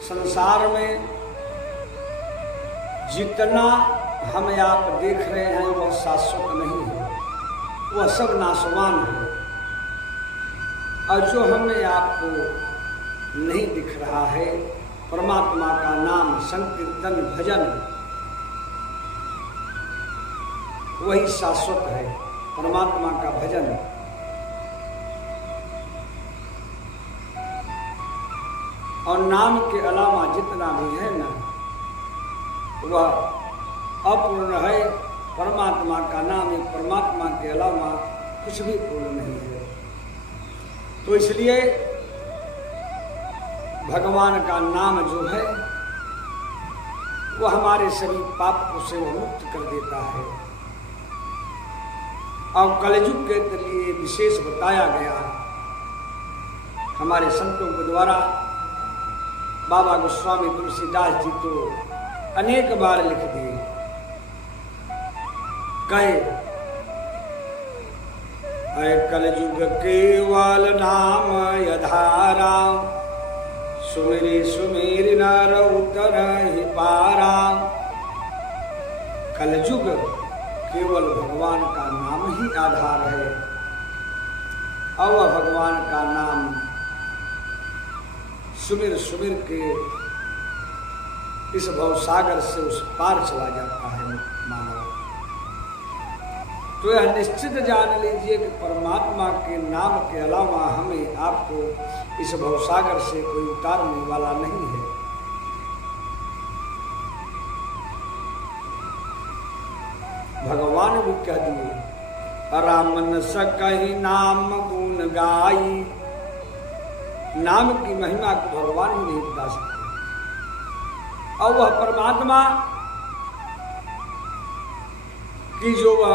संसार में जितना हम आप देख रहे हैं वह शाश्वत नहीं है, वह सब नाशवान है। और जो हमें आपको नहीं दिख रहा है, परमात्मा का नाम संकीर्तन भजन वही शाश्वत है, परमात्मा का भजन। और नाम के अलावा जितना भी है ना वह अपूर्ण है। परमात्मा का नाम है, परमात्मा के अलावा कुछ भी पूर्ण नहीं है। तो इसलिए भगवान का नाम जो है वह हमारे सभी पापों से वह मुक्त कर देता है। और कलयुग के लिए विशेष बताया गया हमारे संतों के द्वारा। बाबा गोस्वामी तुलसीदास जी तो अनेक बार लिख दिए, कहे कलयुग केवल नाम यधारा, सुमेरी सुमेरी नर उतरहि पारा। कलयुग केवल भगवान का नाम ही आधार है, और भगवान का नाम सुमिर सुमिर के इस भवसागर से उस पार चला जाता है मानव। तो यह निश्चित जान लीजिए कि परमात्मा के नाम के अलावा हमें आपको इस भवसागर से कोई उतारने वाला नहीं है। भगवान भी कह दिए रामन सकहि नाम गुण गाई। नाम की महिमा को भगवान ही नहीं बता सकते। और वह परमात्मा की जो वह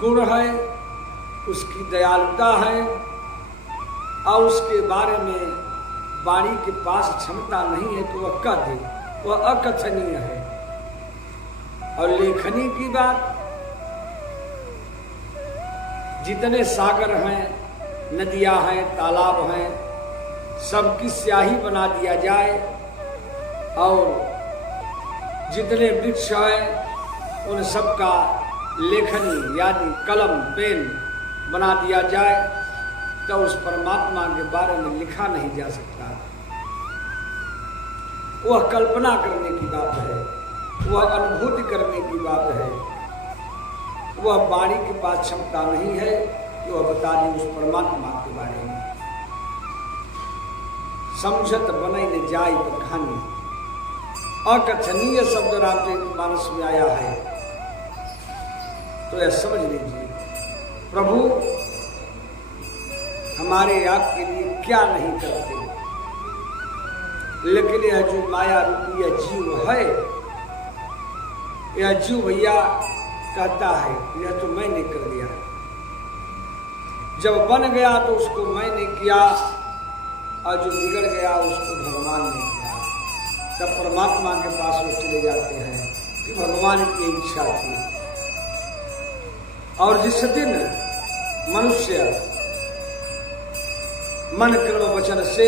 गुण है, उसकी दयालुता है, और उसके बारे में वाणी के पास क्षमता नहीं है तो वह कह दे, वह अकथनीय है। और लेखनी की बात, जितने सागर हैं, नदियां हैं, तालाब हैं, सबकी स्याही बना दिया जाए, और जितने वृक्ष हैं उन सबका लेखनी यानी कलम पेन बना दिया जाए तो उस परमात्मा के बारे में लिखा नहीं जा सकता। वह कल्पना करने की बात है, वह अनुभूति करने की बात है। वह वाणी के पास क्षमता नहीं है कि वह बता दी उस परमात्मा के बारे में। समझत बनई न जाई बखानी, अकथनीय शब्द रामचरितमानस में आया है। तो यह समझ लीजिए प्रभु हमारे आपके लिए क्या नहीं करते, लेकिन यह जो माया रूपी यह जीव है, यह जीव भैया कहता है यह तो मैंने कर दिया। जब बन गया तो उसको मैंने किया, और जो बिगड़ गया उसको भगवान ने किया। तब परमात्मा के पास वो चले जाते हैं कि भगवान की इच्छा थी। और जिस दिन मनुष्य मन कर्म वचन से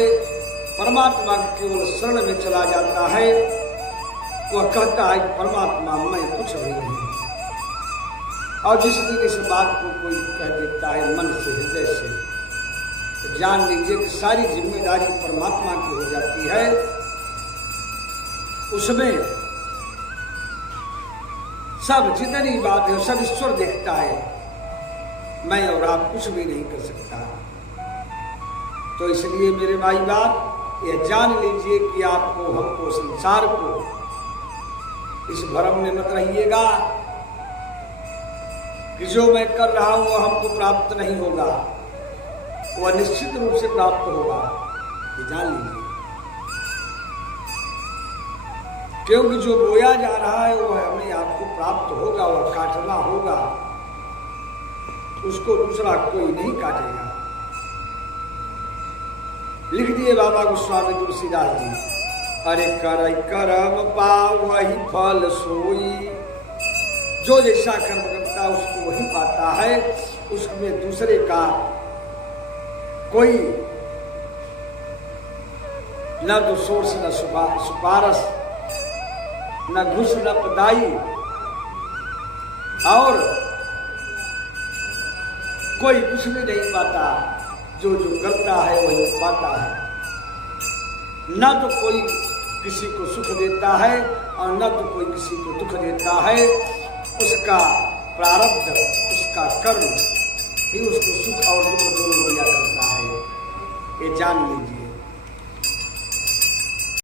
परमात्मा के केवल शरण में चला जाता है, वह कहता है परमात्मा मैं कुछ भी नहीं। और जिस दिन इस बात को कोई कह देता है मन से, हृदय से, तो जान लीजिए कि सारी जिम्मेदारी परमात्मा की हो जाती है। उसमें सब जितनी बात है सब ईश्वर देखता है, मैं और आप कुछ भी नहीं कर सकता। तो इसलिए मेरे भाई बाप यह जान लीजिए कि आपको हमको संसार को इस भ्रम में मत रहिएगा कि जो मैं कर रहा हूं वह हमको प्राप्त नहीं होगा, वह निश्चित रूप से प्राप्त होगा, ये जान लीजिए। क्योंकि जो बोया जा रहा है वह हमें आपको प्राप्त होगा, वह काटना होगा, उसको दूसरा कोई नहीं काटेगा। लिख दिए बाबा गोस्वामी तुलसीदास जी, अरे कर कर्म पाव वही फल सोई। जो जैसा कर्म करता उसको वही पाता है, उसमें दूसरे का कोई न तो सोर्स न सुपारस, न घुस न पदाई, और कोई कुछ भी नहीं पाता। जो जो करता है वही पाता है। न तो कोई किसी को सुख देता है और न तो कोई किसी को दुख देता है। उसका प्रारब्ध, उसका कर्म ही उसको सुख और दुख दोनों दिया करता है। ये जान लीजिए।